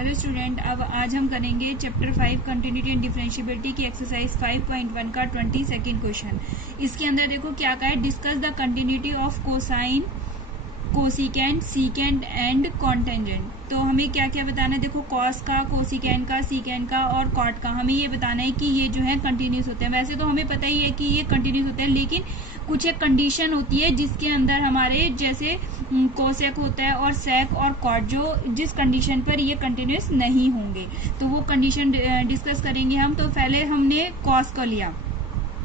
Hello student, अब आज हम करेंगे चैप्टर 5 कंटिन्यूटी एंड डिफरेंशिएबिलिटी की एक्सरसाइज 5.1 का 22nd क्वेश्चन। इसके अंदर देखो क्या कहा है, discuss the continuity of cosine, cosecant, secant and contingent. तो हमें क्या क्या बताना है, देखो कॉस का, कोसिकेंट का, सीकेंट का और कॉट का हमें ये बताना है कि ये जो है कंटिन्यूस होते हैं। वैसे तो हमें पता ही है कि ये कंटिन्यूस होते हैं, लेकिन कुछ एक कंडीशन होती है जिसके अंदर हमारे जैसे कोसेक होता है और सेक और कॉट, जो जिस कंडीशन पर ये कंटिन्यूस नहीं होंगे, तो वो कंडीशन डिस्कस करेंगे हम। तो पहले हमने कॉस को लिया,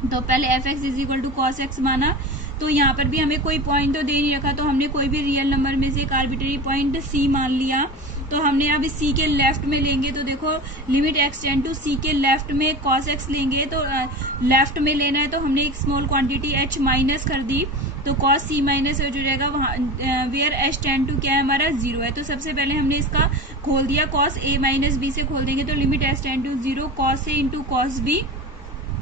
तो पहले f x is equal to cos x माना। तो यहाँ पर भी हमें कोई पॉइंट तो दे नहीं रखा, तो हमने कोई भी रियल नंबर में से एक आर्बिट्ररी पॉइंट सी मान लिया। तो हमने अब सी के लेफ्ट में लेंगे, तो देखो लिमिट एक्स टेंड टू सी के लेफ्ट में कॉस एक्स लेंगे, तो लेफ्ट में लेना है तो हमने एक स्मॉल क्वांटिटी एच माइनस कर दी, तो कॉस सी माइनस हो जाएगा वहाँ वेयर एच टेंड टू क्या है हमारा 0 है। तो सबसे पहले हमने इसका खोल दिया, कॉस ए माइनस बी से खोल देंगे, तो limit h tend to 0 cos A into cos B,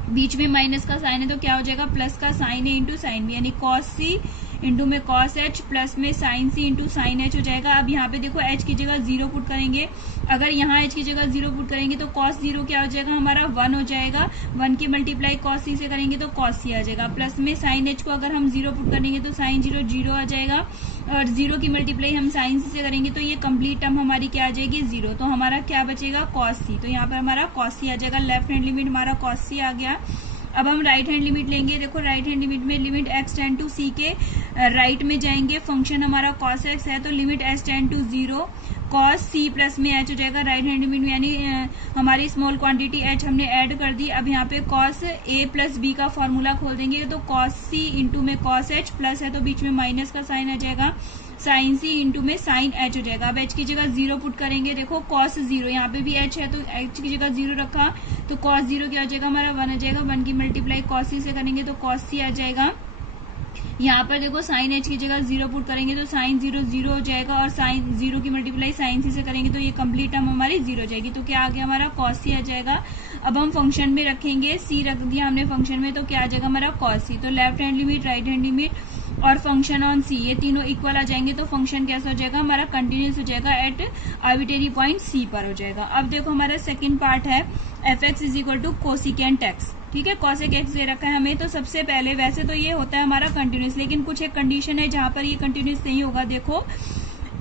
बीच में माइनस का साइन है तो क्या हो जाएगा प्लस का साइन ए इंटू साइन बी, यानी कॉस सी इंटू में कॉस एच प्लस में sign c into sine h हो जाएगा। अब यहाँ पे देखो एच की जगह 0 पुट करेंगे, अगर यहाँ एच की जगह 0 पुट करेंगे तो कॉस 0 क्या हो जाएगा हमारा 1 हो जाएगा, 1 की मल्टीप्लाई कॉस सी से करेंगे तो कॉस सी आ जाएगा, प्लस में साइन एच को अगर हम 0 पुट करेंगे तो साइन 0 0 आ जाएगा, और 0 की मल्टीप्लाई हम साइन सी से करेंगे तो ये कंप्लीट टर्म हमारी क्या आ जाएगी 0, तो हमारा क्या बचेगा कॉस सी। तो यहाँ पर हमारा कॉस सी आ जाएगा, लेफ्ट हैंड लिमिट हमारा कॉस सी आ गया। अब हम राइट हैंड लिमिट लेंगे, देखो राइट हैंड लिमिट में लिमिट एक्स टेंड टू सी के राइट में जाएंगे, फंक्शन हमारा कॉस एक्स है तो limit h tend to 0 cos c plus में एच हो जाएगा राइट हैंड लिमिट में, यानी हमारी स्मॉल क्वांटिटी एच हमने ऐड कर दी। अब यहाँ पे कॉस ए प्लस बी का फॉर्मूला खोल देंगे, तो कॉस सी इंटू में कॉस एच प्लस है तो बीच में माइनस का साइन आ जाएगा, साइन सी इंटू में साइन एच हो जाएगा। अब एच की जगह 0 पुट करेंगे, देखो कॉस 0, यहाँ पे भी एच है तो एच की जगह 0 रखा, तो कॉस 0 क्या हो जाएगा हमारा 1 आ जाएगा, 1 की मल्टीप्लाई कॉस सी से करेंगे तो कॉस सी आ जाएगा। यहाँ पर देखो साइन एच की जगह 0 पुट करेंगे तो साइन 0 0 हो जाएगा, और साइन 0 की मल्टीप्लाई साइन सी से करेंगे तो ये कंप्लीट टर्म हमारी 0 हो जाएगी, तो क्या आ गया हमारा कॉस सी आ जाएगा। अब हम फंक्शन में रखेंगे, सी रख दिया हमने फंक्शन में, तो क्या आ जाएगा हमारा कॉस सी। तो left hand limit, right hand limit और फंक्शन ऑन सी, ये तीनों इक्वल आ जाएंगे, तो फंक्शन कैसा हो जाएगा हमारा कंटिन्यूस हो जाएगा एट आर्बिट्ररी पॉइंट सी पर हो जाएगा। अब देखो हमारा सेकंड पार्ट है f x is equal to cosecant x, ठीक है, कॉसेक एक्स दे रखा है हमें। तो सबसे पहले वैसे तो ये होता है हमारा कंटिन्यूस, लेकिन कुछ एक कंडीशन है जहां पर ये कंटिन्यूस नहीं होगा। देखो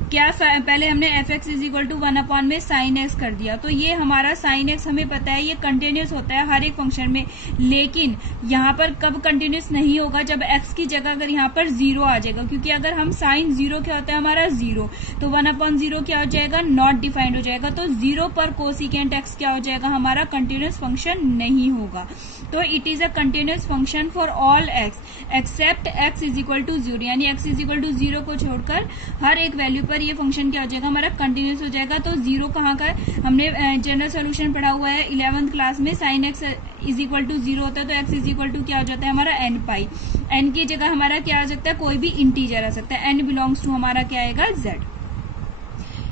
क्या पहले हमने f x is equal to 1 upon में साइन एक्स कर दिया, तो ये हमारा साइन एक्स हमें पता है ये कंटिन्यूस होता है हर एक फंक्शन में, लेकिन यहाँ पर कब कंटिन्यूस नहीं होगा जब एक्स की जगह अगर यहाँ पर 0 आ जाएगा, क्योंकि अगर हम साइन 0 क्या होता है हमारा 0, तो 1 अपॉन 0 क्या हो जाएगा नॉट डिफाइंड हो जाएगा, तो 0 पर कोसिकेंट एक्स क्या हो जाएगा हमारा कंटिन्यूस फंक्शन नहीं होगा। तो it is a continuous function for all x except x is equal to 0, यानी एक्स इज इक्वल टू 0 को छोड़कर हर एक वैल्यू पर ये फंक्शन क्या हो जाएगा हमारा कंटिन्यूस हो जाएगा। तो 0 कहाँ का है, हमने जनरल सोल्यूशन पढ़ा हुआ है 11th क्लास में, sin x is equal to 0 होता है तो एक्स इज इक्वल टू क्या हो जाता है हमारा एन पाई, एन की जगह हमारा क्या आ सकता है कोई भी इंटीजर आ सकता है, एन बिलोंग्स टू हमारा क्या आएगा जेड।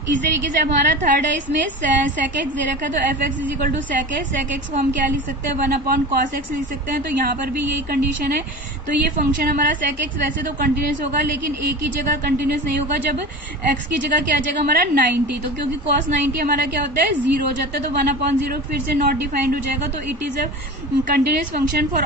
इस तरीके से हमारा थर्ड है, इसमें सेक एक्स दे रखा है तो f x is equal to sec है, सेक एक्स को हम क्या लिख सकते हैं 1 अपॉन कॉस एक्स लिख सकते हैं, तो यहाँ पर भी यही कंडीशन है। तो ये फंक्शन हमारा सेक एक्स वैसे तो कंटिन्यूस होगा, लेकिन ए की जगह कंटिन्यूस नहीं होगा जब एक्स की जगह क्या आ जाएगा हमारा 90, तो क्योंकि कॉस 90 हमारा क्या होता है 0 हो जाता है, तो 1 अपॉन 0 फिर से नॉट डिफाइंड हो जाएगा, तो it is a continuous function for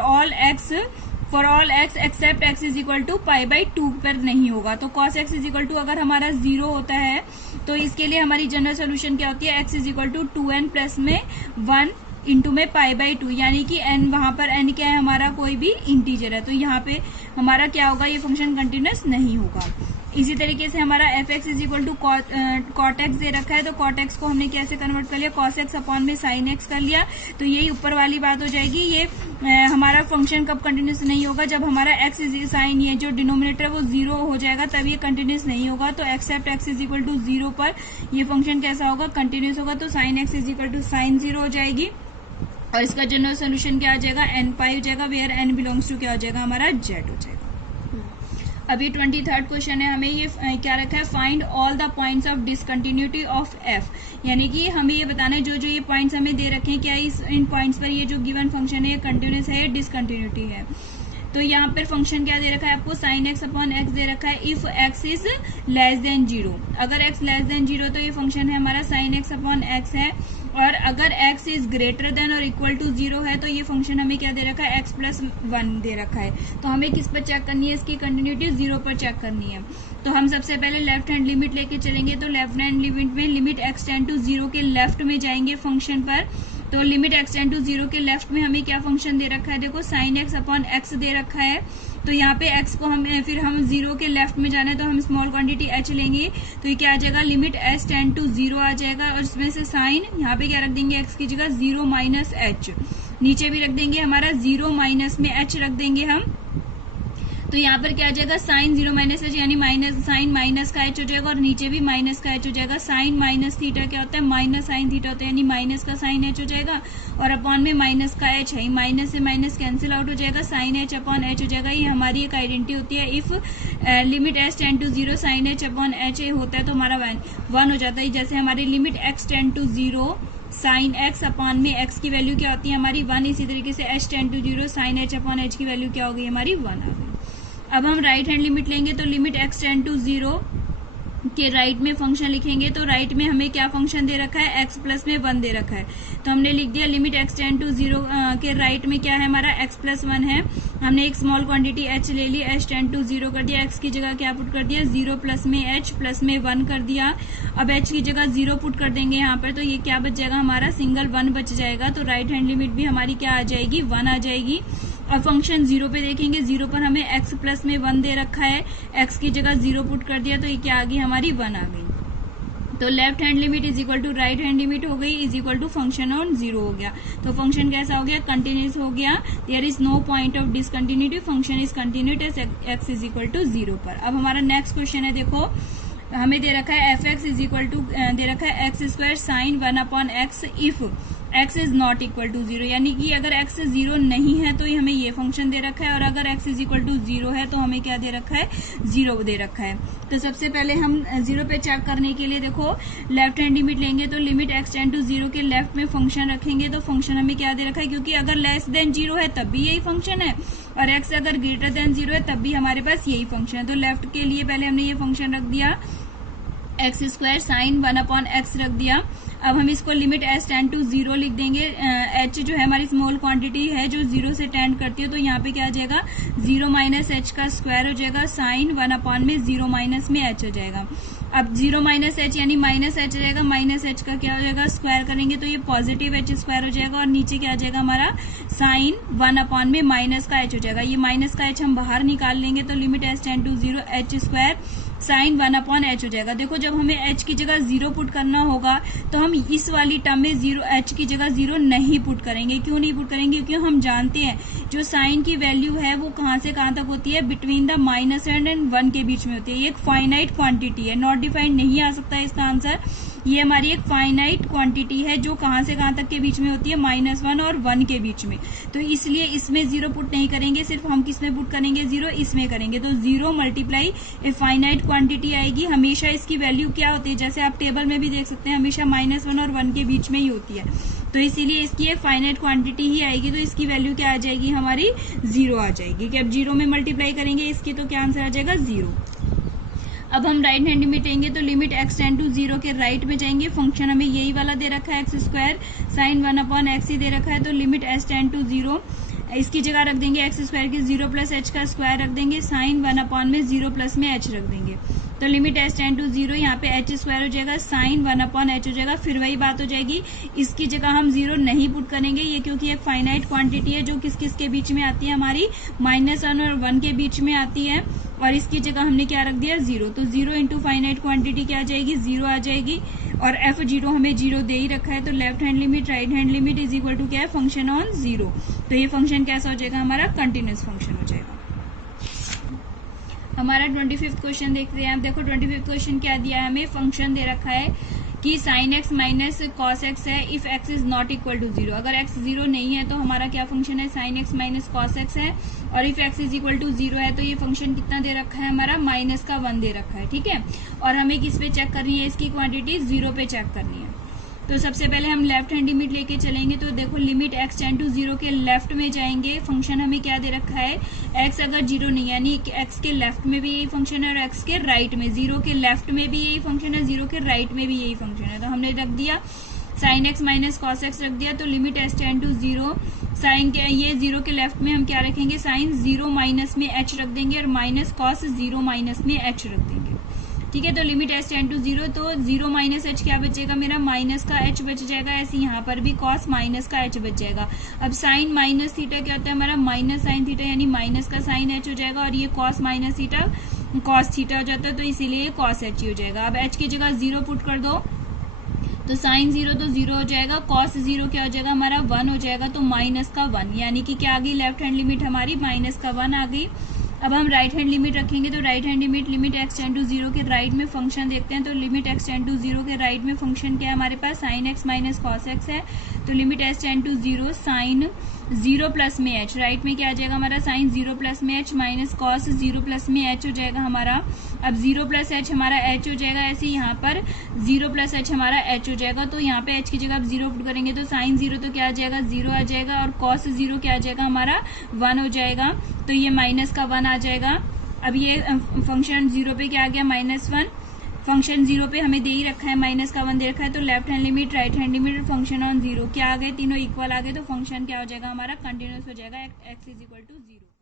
all x except x is equal to pi by 2 पर नहीं होगा। तो cos x is equal to अगर हमारा 0 होता है तो इसके लिए हमारी जनरल सोल्यूशन क्या होती है, x is equal to 2n plus में 1 इंटू में पाई बाई 2, यानी कि n वहां पर n क्या है हमारा कोई भी इंटीजर है, तो यहाँ पे हमारा क्या होगा ये फंक्शन कंटिन्यूस नहीं होगा। इसी तरीके से हमारा f x is equal to cot x दे रखा है, तो कॉट एक्स को हमने कैसे कन्वर्ट कर लिया कॉस एक्स अपॉन में साइन एक्स कर लिया, तो यही ऊपर वाली बात हो जाएगी। ये हमारा फंक्शन कब कंटिन्यूस नहीं होगा जब हमारा एक्स इज साइन ये जो डिनोमिनेटर है वो 0 हो जाएगा, तब ये कंटिन्यूस नहीं होगा। तो except x is equal to 0 पर ये फंक्शन कैसा होगा कंटिन्यूस होगा, तो sin x is equal to sin 0 हो जाएगी, और इसका जनरल सोल्यूशन क्या आ जाएगा एन पाई हो जाएगा, वेयर एन बिलोंग्स टू क्या हो जाएगा हमारा जेड हो जाएगा। अभी 23rd क्वेश्चन है, हमें ये क्या रखा है find all the points of discontinuity of F, यानी कि हमें ये बताना है जो जो ये पॉइंट्स हमें दे रखे हैं क्या इन पॉइंट्स पर ये जो गिवन फंक्शन है ये कंटिन्यूस है या डिसकंटिन्यूटी है। तो यहाँ पर फंक्शन क्या दे रखा है आपको, साइन एक्स अपॉन एक्स दे रखा है if x is less than 0। अगर एक्स लेस देन 0 तो ये फंक्शन है हमारा साइन एक्स अपॉन एक्स है, और अगर x इज ग्रेटर देन और इक्वल टू 0 है तो ये फंक्शन हमें क्या दे रखा है, x प्लस 1 दे रखा है। तो हमें किस पर चेक करनी है, इसकी कंटिन्यूटी 0 पर चेक करनी है। तो हम सबसे पहले लेफ्ट हैंड लिमिट लेके चलेंगे, तो लेफ्ट हैंड लिमिट में लिमिट x टेंड टू 0 के लेफ्ट में जाएंगे फंक्शन पर। तो लिमिट x टेंड टू 0 के लेफ्ट में हमें क्या फंक्शन दे रखा है, देखो साइन x अपॉन एक्स दे रखा है। तो यहाँ पे x को हम 0 के लेफ्ट में जाना है तो हम स्मॉल क्वांटिटी h लेंगे, तो ये क्या आ जाएगा, लिमिट s टेंड टू 0 आ जाएगा, और इसमें से साइन यहाँ पे क्या रख देंगे, x की जगह 0 माइनस h, नीचे भी रख देंगे हमारा 0 माइनस में h रख देंगे हम। तो यहाँ पर क्या आ जाएगा, साइन 0 माइनस एच यानी माइनस साइन माइनस का एच हो जाएगा, और नीचे भी माइनस का एच हो जाएगा। साइन माइनस थीटा क्या होता है, माइनस साइन थीटा होता है, यानी माइनस का साइन एच हो जाएगा, और अपॉन में माइनस का एच है, माइनस से माइनस कैंसिल आउट हो जाएगा, साइन एच अपॉन एच हो जाएगा। ये हमारी एक आइडेंटिटी होती है, if limit s tend to 0 sin h upon h होता है तो हमारा 1 हो जाता है। जैसे हमारी limit x tend to 0 sin x upon में एक्स की वैल्यू क्या होती है हमारी 1, इसी तरीके से h tend to 0 sin h upon h की वैल्यू क्या होगी हमारी 1 आ गई। अब हम राइट हैंड लिमिट लेंगे, तो लिमिट एक्स टेंड टू 0 के राइट में फंक्शन लिखेंगे, तो राइट में हमें क्या फंक्शन दे रखा है, x प्लस में 1 दे रखा है। तो हमने लिख दिया लिमिट x टेंड टू 0 के राइट में क्या है हमारा x प्लस 1 है। हमने एक स्मॉल क्वांटिटी h ले ली, h टेंड टू 0 कर दिया, x की जगह क्या पुट कर दिया, 0 प्लस में h प्लस में 1 कर दिया। अब h की जगह 0 पुट कर देंगे यहाँ पर, तो ये क्या बच जाएगा हमारा, सिंगल 1 बच जाएगा। तो राइट हैंड लिमिट भी हमारी क्या आ जाएगी, 1 आ जाएगी। अब फंक्शन 0 पे देखेंगे, 0 पर हमें x प्लस में 1 दे रखा है, x की जगह 0 पुट कर दिया, तो ये क्या आ गई हमारी 1 आ गई। तो left hand limit is equal to right hand limit हो गई, is equal to function on 0 हो गया। तो फंक्शन कैसा हो गया, कंटिन्यूस हो गया, there is no point of discontinuity, function is continuous x is equal to 0 पर। अब हमारा नेक्स्ट क्वेश्चन है, देखो हमें दे रखा है f x is equal to दे रखा है x square sign 1 upon x if x is not equal to 0, यानी कि अगर x 0 नहीं है तो हमें ये फंक्शन दे रखा है, और अगर x इज इक्वल टू 0 है तो हमें क्या दे रखा है, 0 दे रखा है। तो सबसे पहले हम 0 पे चेक करने के लिए देखो लेफ्ट हैंड लिमिट लेंगे, तो लिमिट x टेंड टू 0 के लेफ्ट में फंक्शन रखेंगे, तो फंक्शन हमें क्या दे रखा है, क्योंकि अगर लेस देन 0 है तब भी यही फंक्शन है, और x अगर ग्रेटर देन 0 है तब भी हमारे पास यही फंक्शन है। तो लेफ्ट के लिए पहले हमने ये फंक्शन रख दिया, x square sign 1 upon x रख दिया। अब हम इसको लिमिट एस टेंड टू 0 लिख देंगे, एच जो है हमारी स्मॉल क्वांटिटी है जो 0 से टेंड करती है, तो यहाँ पे क्या आ जाएगा, 0 माइनस एच का स्क्वायर हो जाएगा, साइन 1 अपॉन में 0 माइनस में एच हो जाएगा। अब 0 माइनस एच यानी माइनस एच रहेगा, माइनस एच का क्या हो जाएगा, स्क्वायर करेंगे तो ये पॉजिटिव एच स्क्वायर हो जाएगा, और नीचे क्या आ जाएगा हमारा साइन 1 अपॉन में माइनस का एच हो जाएगा। ये माइनस का एच हम बाहर निकाल लेंगे, तो limit s tend to 0 h square sign 1 upon h हो जाएगा। देखो जब हमें एच की जगह 0 पुट करना होगा तो हम इस वाली टर्म में 0 एच की जगह 0 नहीं पुट करेंगे। क्यों नहीं पुट करेंगे, क्योंकि हम जानते हैं जो साइन की वैल्यू है वो कहाँ से कहाँ तक होती है, बिटवीन द माइनस एंड 1 के बीच में होती है। ये एक फाइनाइट क्वांटिटी है, नॉट डिफाइंड नहीं आ सकता है इसका आंसर। ये हमारी एक फाइनाइट क्वांटिटी है जो कहाँ से कहाँ तक के बीच में होती है, -1 और 1 के बीच में। तो इसलिए इसमें 0 पुट नहीं करेंगे, सिर्फ हम किसमें पुट करेंगे, 0 इसमें करेंगे। तो 0 मल्टीप्लाई ए फाइनाइट क्वांटिटी आएगी। हमेशा इसकी वैल्यू क्या होती है, जैसे आप टेबल में भी देख सकते हैं, हमेशा -1 और 1 के बीच में ही होती है। तो इसीलिए इसकी फाइनाइट क्वांटिटी ही आएगी, तो इसकी वैल्यू क्या आ जाएगी हमारी, 0 आ जाएगी। कि अब 0 में मल्टीप्लाई करेंगे इसकी, तो क्या आंसर आ जाएगा, 0। अब हम राइट हैंड लिमिट लेंगे, तो लिमिट एक्स टेंड टू 0 के राइट में जाएंगे, फंक्शन हमें यही वाला दे रखा है, x square sign 1 upon x ही दे रखा है। तो लिमिट एस टेंड टू 0, इसकी जगह रख देंगे एक्स स्क्वायर की 0 प्लस एच का स्क्वायर रख देंगे, साइन 1 अपॉन में 0 प्लस में एच रख देंगे। तो लिमिट एस टेंड टू 0, यहाँ पे एच स्क्वायर हो जाएगा, साइन 1 अपॉन एच हो जाएगा। फिर वही बात हो जाएगी, इसकी जगह हम 0 नहीं पुट करेंगे, ये क्योंकि एक फाइनाइट क्वांटिटी है जो किस किस के बीच में आती है, हमारी -1 और 1 के बीच में आती है, और इसकी जगह हमने क्या रख दिया, 0। तो 0 इंटू फाइनाइट क्वांटिटी क्या आ जाएगी, 0 आ जाएगी, और f0 हमें 0 दे ही रखा है। तो left hand limit right hand limit is equal to क्या है, फंक्शन ऑन 0। तो ये फंक्शन कैसा हो जाएगा हमारा, कंटिन्यूस फंक्शन हो जाएगा। हमारा 25th क्वेश्चन देखते हैं। आप देखो 25th क्वेश्चन क्या दिया है हमें, फंक्शन दे रखा है कि sine x minus cos x है if x is not equal to 0। अगर एक्स 0 नहीं है तो हमारा क्या फंक्शन है, sin x minus cos x है, और if x is equal to 0 है तो ये फंक्शन कितना दे रखा है हमारा, -1 दे रखा है। ठीक है, और हमें किस पे चेक करनी है, इसकी क्वांटिटी 0 पे चेक करनी है। तो सबसे पहले हम लेफ्ट हैंड लिमिट लेके चलेंगे। तो देखो लिमिट x टेंड टू 0 के लेफ्ट में जाएंगे। फंक्शन हमें क्या दे रखा है, x अगर 0 नहीं, यानी कि x के लेफ्ट में भी यही फंक्शन है और x के राइट में, 0 के लेफ्ट में भी यही फंक्शन है, 0 के राइट में भी यही फंक्शन है। तो हमने रख दिया sin x minus cos x रख दिया। तो limit s tend to 0, sin के ये 0 के लेफ्ट में हम क्या रखेंगे, साइन 0 माइनस में h रख देंगे और माइनस कॉस 0 माइनस में h रख देंगे। ठीक है, तो लिमिट s टेंड टू 0, तो 0 माइनस h क्या बचेगा मेरा, माइनस का h बच जाएगा। ऐसे यहाँ पर भी कॉस माइनस का h बच जाएगा। अब साइन माइनस थीटा क्या होता है हमारा, माइनस साइन थीटा, यानी माइनस का साइन h हो जाएगा और ये cos minus theta cos theta हो जाता है, तो इसीलिए कॉस h ही हो जाएगा। अब h की जगह 0 पुट कर दो, तो साइन 0 तो 0 हो जाएगा, कॉस 0 क्या हो जाएगा हमारा 1 हो जाएगा, तो माइनस का 1, यानी कि क्या आ गई लेफ्ट हैंड लिमिट हमारी माइनस का 1 आ गई। अब हम राइट हैंड लिमिट रखेंगे। तो right hand limit x tend to 0 के राइट में फंक्शन देखते हैं। तो लिमिट x टेंड टू 0 के राइट में फंक्शन क्या है हमारे पास, sine x minus cos x है। तो limit s tend to 0 sine 0 plus में h, राइट में क्या आ जाएगा हमारा, साइन 0 प्लस में h माइनस कॉस 0 प्लस में h हो जाएगा हमारा। अब 0 प्लस h हमारा h हो जाएगा, ऐसे यहाँ पर 0 प्लस h हमारा h हो जाएगा। तो यहाँ पे h की जगह आप 0 पुट करेंगे, तो साइन 0 तो क्या आ जाएगा 0 आ जाएगा और कॉस 0 क्या आ जाएगा हमारा 1 हो जाएगा, तो ये माइनस का 1 आ जाएगा। अब ये फंक्शन 0 पे क्या आ गया -1, फंक्शन 0 पे हमें दे ही रखा है, माइनस का 1 दे रखा है। तो left hand limit, right hand limit और फंक्शन ऑन 0 क्या आ गए, तीनों इक्वल आ गए। तो फंक्शन क्या हो जाएगा हमारा, कंटिन्यूअस हो जाएगा, x इज इक्वल टू 0।